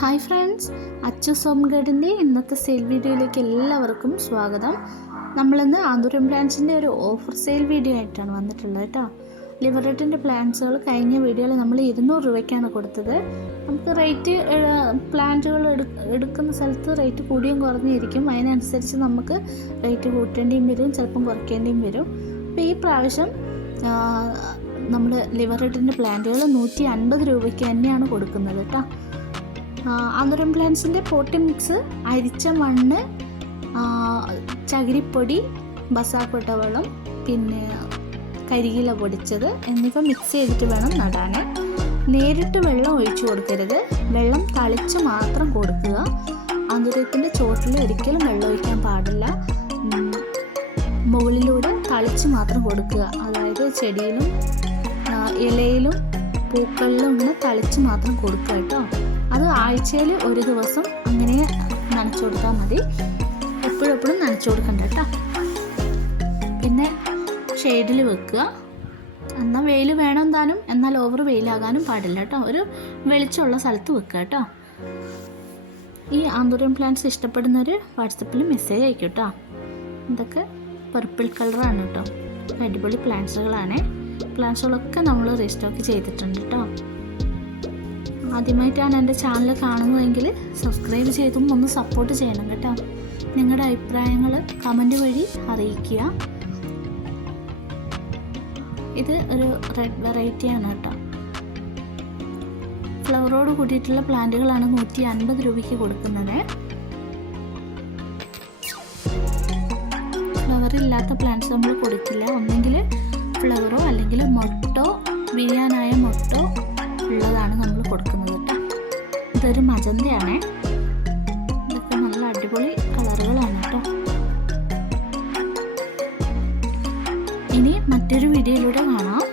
Hi friends, Achus home ഗാർഡൻ്റെ ഇന്നത്തെ sale വീഡിയോയിലേക്ക് എല്ലാവർക്കും സ്വാഗതം. നമ്മളിന്ന് ആന്തൂറിയം പ്ലാന്റ്സിൻ്റെ ഒരു ഓഫർ സെയിൽ വീഡിയോ ആയിട്ടാണ് വന്നിട്ടുള്ളത് കേട്ടോ. ലിവറേറ്റിൻ്റെ പ്ലാന്റ്സുകൾ കഴിഞ്ഞ വീഡിയോയിൽ നമ്മൾ 200 രൂപയ്ക്കാണ് കൊടുത്തത്. നമുക്ക് റേറ്റ് പ്ലാന്റുകൾ എടുക്കുന്ന സ്ഥലത്ത് റേറ്റ് കൂടിയും കുറഞ്ഞിരിക്കും. അതിനനുസരിച്ച് നമുക്ക് റേറ്റ് കൂട്ടേണ്ടിയും വരും, ചിലപ്പം കുറയ്ക്കേണ്ടിയും വരും. അപ്പോൾ ഈ പ്രാവശ്യം നമ്മൾ ലിവറേറ്റിൻ്റെ പ്ലാന്റുകൾ 150 രൂപയ്ക്ക് തന്നെയാണ് കൊടുക്കുന്നത് കേട്ടോ. ആന്തൂറിയം പ്ലാന്റ്സിൻ്റെ പോട്ടി മിക്സ്, അരിച്ച മണ്ണ്, ചകിരിപ്പൊടി, ബസാക്കോട്ട വെള്ളം, പിന്നെ കരിയില പൊടിച്ചത് എന്നിവ മിക്സ് ചെയ്തിട്ട് വേണം നടാൻ. നേരിട്ട് വെള്ളം ഒഴിച്ചു കൊടുക്കരുത്, വെള്ളം തളിച്ച് മാത്രം കൊടുക്കുക. ആന്തൂറിയത്തിൻ്റെ ചോട്ടിൽ ഒരിക്കലും വെള്ളം ഒഴിക്കാൻ പാടില്ല. മുകളിലൂടെ തളിച്ച് മാത്രം കൊടുക്കുക. അതായത് ചെടിയിലും ഇലയിലും പൂക്കളിലും ഇങ്ങനെ തളിച്ച് മാത്രം കൊടുക്കുക കേട്ടോ. അത് ആഴ്ചയിൽ ഒരു ദിവസം അങ്ങനെ നനച്ചു കൊടുത്താൽ മതി. എപ്പോഴും നനച്ചു കൊടുക്കണ്ട കേട്ടോ. പിന്നെ ഷെയ്ഡിൽ വെക്കുക. എന്നാൽ വെയിൽ വേണം താനും, എന്നാൽ ഓവർ വെയിലാകാനും പാടില്ല കേട്ടോ. ഒരു വെളിച്ചമുള്ള സ്ഥലത്ത് വെക്കുക കേട്ടോ. ഈ ആന്തൂറിയം പ്ലാന്റ്സ് ഇഷ്ടപ്പെടുന്നവർ വാട്സപ്പിൽ മെസ്സേജ് അയക്കും കേട്ടോ. ഇതൊക്കെ പർപ്പിൾ കളറാണ് കേട്ടോ. അടിപൊളി പ്ലാന്റ്സുകളാണ്. പ്ലാന്റ്സുകളൊക്കെ നമ്മൾ റീസ്റ്റോക്ക് ചെയ്തിട്ടുണ്ട് കേട്ടോ. ആദ്യമായിട്ടാണ് എൻ്റെ ചാനൽ കാണുന്നതെങ്കിൽ സബ്സ്ക്രൈബ് ചെയ്തും ഒന്ന് സപ്പോർട്ട് ചെയ്യണം കേട്ടോ. നിങ്ങളുടെ അഭിപ്രായങ്ങൾ കമൻറ്റ് വഴി അറിയിക്കുക. ഇത് ഒരു റെഡ് വെറൈറ്റിയാണ് കേട്ടോ. ഫ്ലവറോട് കൂടിയിട്ടുള്ള പ്ലാന്റുകളാണ് 150 രൂപയ്ക്ക് കൊടുക്കുന്നത്. ഫ്ലവർ ഇല്ലാത്ത പ്ലാന്റ്സ് നമ്മൾ കൊടുക്കില്ല. ഒന്നെങ്കിൽ ഫ്ലവറോ അല്ലെങ്കിൽ മൊട്ടോ, വിരിയാനായ മൊട്ടോ ഉള്ളതാണ് നമ്മൾ കൊടുക്കുന്നത് കേട്ടോ. ഇതൊരു മജന്തയാണ്. ഇതൊക്കെ നല്ല അടിപൊളി കളറുകളാണ് കേട്ടോ. ഇനി മറ്റൊരു വീഡിയോയിലൂടെ കാണാം.